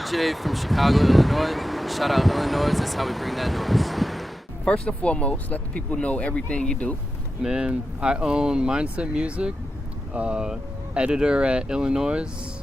DJay from Chicago, Illinois. Shout out iLLANOiZE, that's how we bring that noise. First and foremost, let the people know everything you do. Man, I own Mindset Music, editor at iLLANOiZE,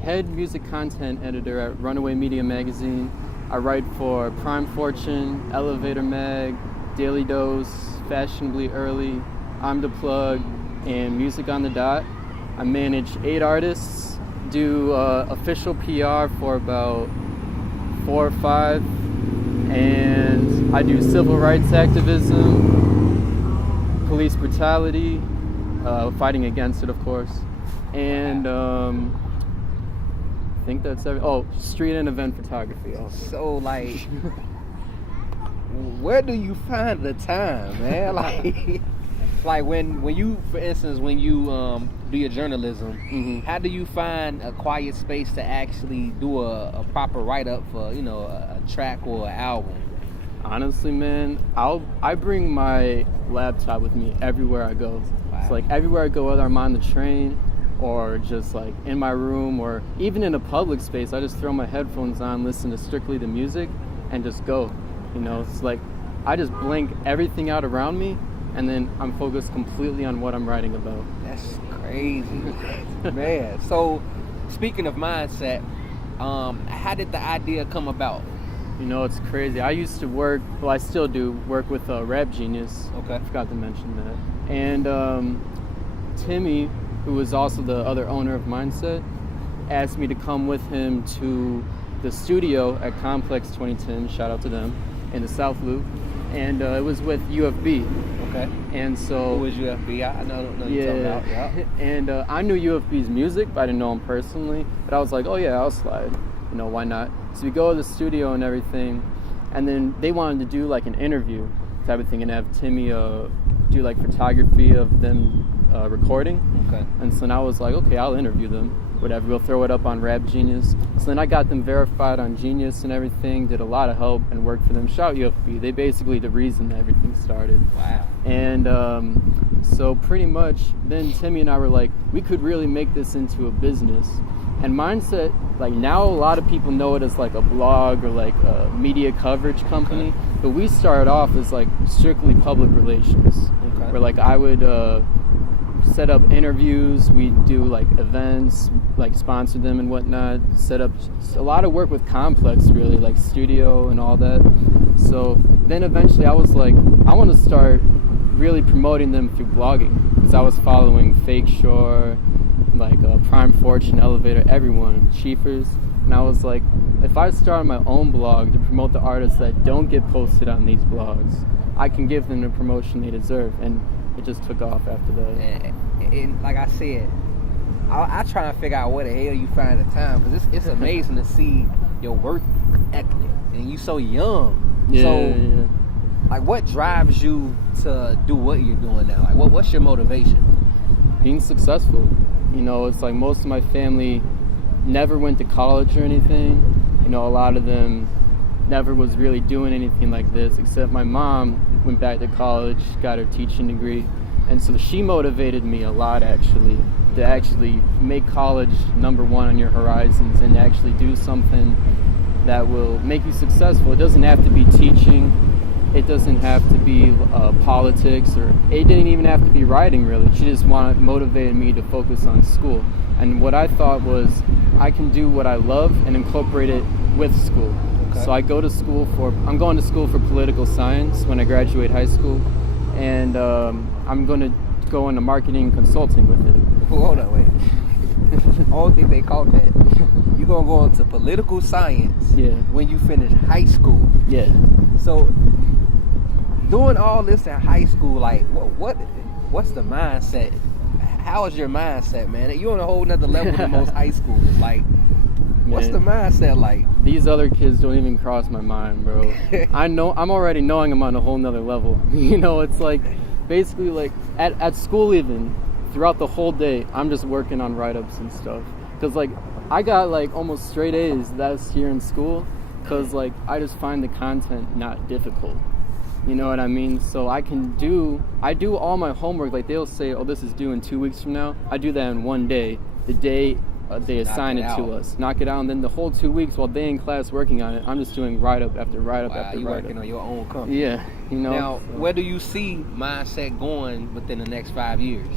head music content editor at Runaway Media Magazine. I write for Prime Fortune, Elevator Mag, Daily Dose, Fashionably Early, I'm the Plug, and Music on the Dot. I manage 8 artists, do official PR for about 4 or 5, and I do civil rights activism, police brutality, fighting against it, of course, and I think that's everything. Oh, street and event photography also. So, like, where do you find the time, man? Like when you, for instance, when you do your journalism, how do you find a quiet space to actually do a proper write-up for, a track or an album? Honestly, man, I bring my laptop with me everywhere I go. Wow. It's like everywhere I go, whether I'm on the train or just like in my room or even in a public space, I just throw my headphones on, listen to strictly the music, and just go. It's like I just blank everything out around me, and then I'm focused completely on what I'm writing about. That's crazy, man. So, speaking of mindset, how did the idea come about? It's crazy. I used to work, well, I still do, work with Rap Genius. Okay. I forgot to mention that. And Timmy, who was also the other owner of Mindset, asked me to come with him to the studio at Complex 2010, shout out to them, in the South Loop. And it was with UFB. Okay. And so... Who was UFB? I know you talking about. Yeah. And I knew UFB's music, but I didn't know him personally. But I was like, oh yeah, I'll slide. Why not? So we go to the studio and everything. And then they wanted to do like an interview type of thing and have Timmy do like photography of them recording. Okay. And so then I was like, okay, I'll interview them. Whatever, we'll throw it up on Rap Genius. So then I got them verified on Genius and everything, did a lot of help and work for them. Shout out UFB, they basically the reason that everything started. Wow. And so pretty much, then Timmy and I were like, we could really make this into a business. And Mindset, like now a lot of people know it as like a blog or like a media coverage company, but we started off as like strictly public relations. Okay. Where like I would set up interviews, we'd do like events, like sponsor them and whatnot, set up a lot of work with Complex really, like studio and all that. So then eventually I was like, I want to start really promoting them through blogging, because I was following Fake Shore, like Prime Fortune, Elevator, everyone, Chiefers, and I was like, if I start my own blog to promote the artists that don't get posted on these blogs, I can give them the promotion they deserve. And it just took off after that. And like I said, I try to figure out where the hell you find the time, because it's amazing to see your work ethic, and you so young. Yeah. Like, what drives you to do what you're doing now? Like, what's your motivation? Being successful. It's like most of my family never went to college or anything. A lot of them never was really doing anything like this, except my mom went back to college, got her teaching degree, and so she motivated me a lot actually to actually make college number one on your horizons and actually do something that will make you successful. It doesn't have to be teaching, it doesn't have to be politics, or it didn't even have to be writing really. She just motivated me to focus on school. And what I thought was, I can do what I love and incorporate it with school. So I'm going to school for political science when I graduate high school, and I'm going to go into marketing and consulting with it. Hold on, wait. I don't think they call that. You're going to go into political science when you finish high school. Yeah. So doing all this in high school, like what's the mindset? How is your mindset, man? You're on a whole nother level than most high schoolers. Like, what's the mindset like? These other kids don't even cross my mind, bro. I'm already knowing I'm on a whole nother level. It's like basically like at school even, throughout the whole day, I'm just working on write-ups and stuff. Because like I got like almost straight A's last year in school, because like I just find the content not difficult. You know what I mean? So I do all my homework. Like they'll say, oh, this is due in 2 weeks from now. I do that in one day. The day they assign it to us. Knock it out, and then the whole 2 weeks while they in class working on it, I'm just doing write-up after write-up after you write-up. working on your own company. Yeah, you know. Now, where do you see Mindset going within the next 5 years?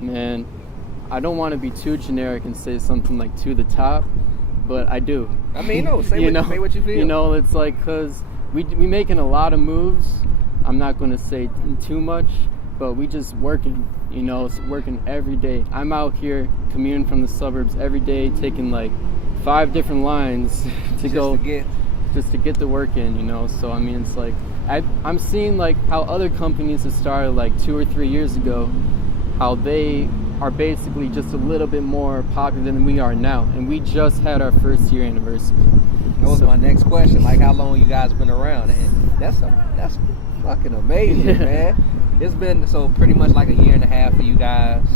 Man, I don't want to be too generic and say something like to the top, but I do. I mean, no, say what you feel. You know, it's like, because we making a lot of moves. I'm not going to say too much, but we just working, you know, it's working every day. I'm out here commuting from the suburbs every day, taking like 5 different lines to get the work in, you know. So I mean, it's like I'm seeing like how other companies have started like 2 or 3 years ago, how they are basically just a little bit more popular than we are now, and we just had our first year anniversary. That was my next question, like how long you guys been around, and that's fucking amazing, man. It's been so pretty much like a year and a half for you guys.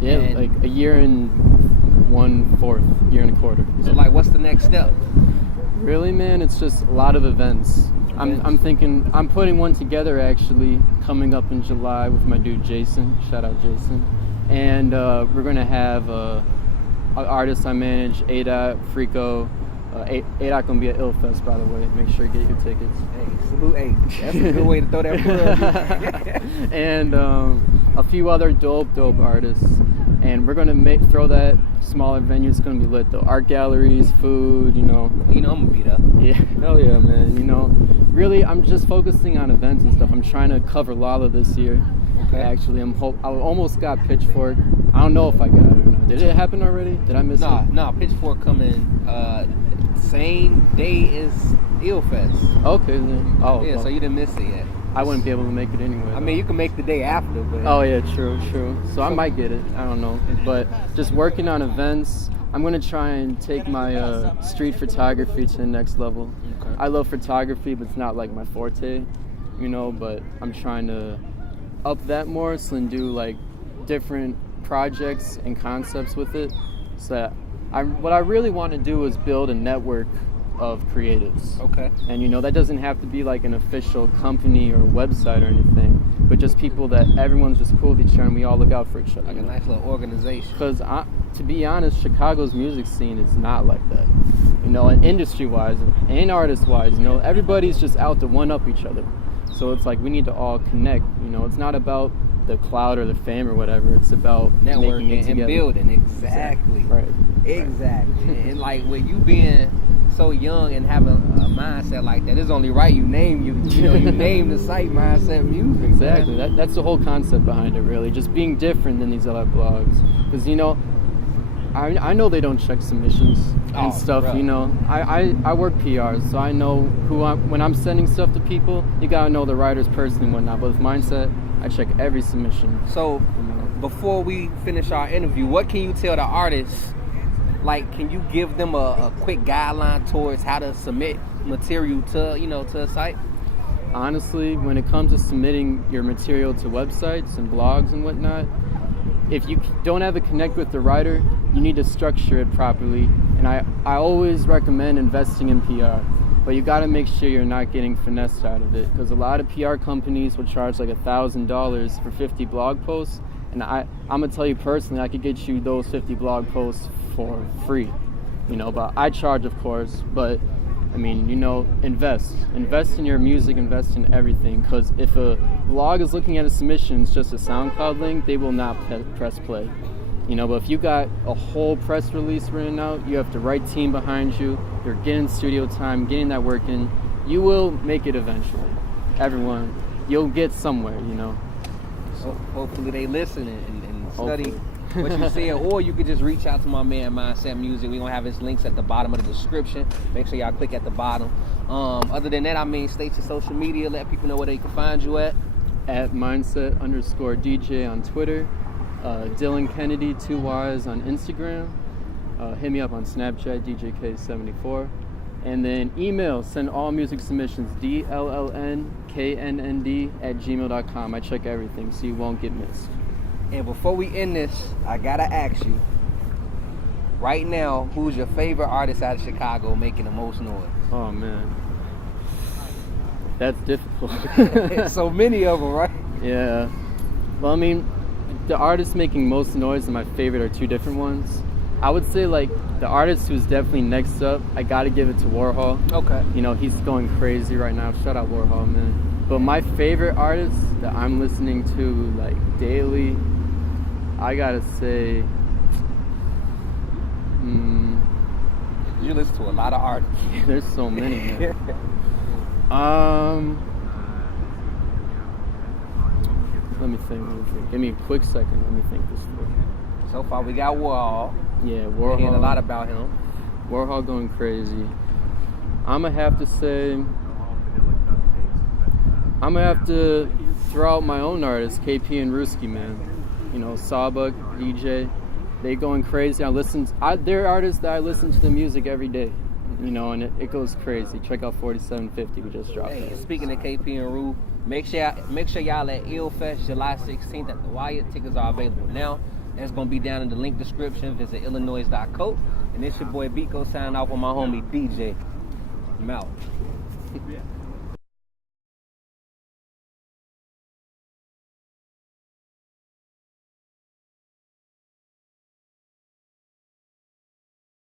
Yeah, and like a year and 1/4, year and a quarter. So like, what's the next step? Really, man, it's just a lot of events. I'm thinking, I'm putting one together actually coming up in July with my dude Jason. Shout out Jason. And we're gonna have an artist I manage, ADOT, Frico. ADOT gonna be at ILLFest, by the way. Make sure you get your tickets. Hey, salute. Hey, that's a good way to throw that plug. And a few other dope artists. And we're gonna throw that smaller venue. It's gonna be lit though. Art galleries, food, you know. You know I'm gonna be there. Yeah, hell yeah, man. You know, really, I'm just focusing on events and stuff. I'm trying to cover Lala this year. Okay. Actually, I almost got Pitchfork. I don't know if I got it or not. Did it happen already? Did I miss it? Nah. Pitchfork coming same day as ILLFest. Okay, then. Oh, yeah. well, So you didn't miss it yet. I wouldn't be able to make it anyway. I mean, you can make the day after, but... Oh, yeah, true. So I might get it. I don't know. But just working on events, I'm going to try and take my street photography to the next level. Okay. I love photography, but it's not like my forte, you know, but I'm trying to up that more so and do like different projects and concepts with it. So what I really want to do is build a network of creatives. Okay. And you know, that doesn't have to be like an official company or website or anything, but just people that everyone's just cool with each other and we all look out for each other. Like a nice little organization. Because to be honest, Chicago's music scene is not like that. You know, and industry-wise and artist-wise, you know, everybody's just out to one-up each other. So it's like we need to all connect. You know, it's not about the clout or the fame or whatever. It's about networking and building. Exactly. Right. Exactly. And like with you being so young and having a mindset like that, it's only right you name the site Mindset Music. Exactly. That's the whole concept behind it, really. Just being different than these other blogs. Because you know, I know they don't check submissions and stuff. Bro. You know, I work PR, so I know when I'm sending stuff to people, you gotta know the writers personally and whatnot. But with Mindset, I check every submission. So, before we finish our interview, what can you tell the artists? Like, can you give them a quick guideline towards how to submit material to a site? Honestly, when it comes to submitting your material to websites and blogs and whatnot, if you don't have a connect with the writer, you need to structure it properly. And I always recommend investing in PR. But you got to make sure you're not getting finessed out of it, because a lot of PR companies will charge like $1,000 for 50 blog posts, and I'm gonna tell you personally, I could get you those 50 blog posts for free, you know. But I charge, of course. But I mean, you know, invest in your music, invest in everything, because if a blog is looking at a submission, it's just a SoundCloud link, they will not press play. You know, but if you got a whole press release written out, you have the right team behind you, you're getting studio time, getting that work in, you will make it eventually. Everyone, you'll get somewhere, you know. So hopefully they listen and study what you said, or you could just reach out to my man Mindset Music. We're gonna have his links at the bottom of the description. Make sure y'all click at the bottom. Other than that, I mean, state your social media, let people know where they can find you at. At Mindset_DJay on Twitter. Dylan Kennedy 2 Y's on Instagram. Hit me up on Snapchat, DJK74. And then email, send all music submissions, DLLNKNND@gmail.com. I check everything so you won't get missed. And before we end this, I gotta ask you, right now, who's your favorite artist out of Chicago making the most noise? Oh man, that's difficult. So many of them, right? Yeah. Well, I mean, the artists making most noise and my favorite are two different ones. I would say like the artist who's definitely next up, I gotta give it to Warhol. Okay. You know, he's going crazy right now. Shout out Warhol, man. But my favorite artist that I'm listening to like daily, I gotta say, You listen to a lot of artists. there's so many, man. Let me think. Give me a quick second. Let me think this through. So far, we got Warhol. Yeah, We're hearing a Warhol. lot about him. Warhol going crazy. I'm gonna have to say, I'm gonna have to throw out my own artists, KP and Ruski, man. You know, Sawbuck, DJay, they going crazy. They're artists that I listen to the music every day. You know, and it goes crazy. Check out 4750. We just dropped Hey, it. speaking of KP and Rue, make sure y'all at ILLFest July 16th at the Wyatt. Tickets are available now. That's gonna be down in the link description. Visit iLLANOiZE.co. And it's your boy Biko signing off with my homie DJay. I'm out.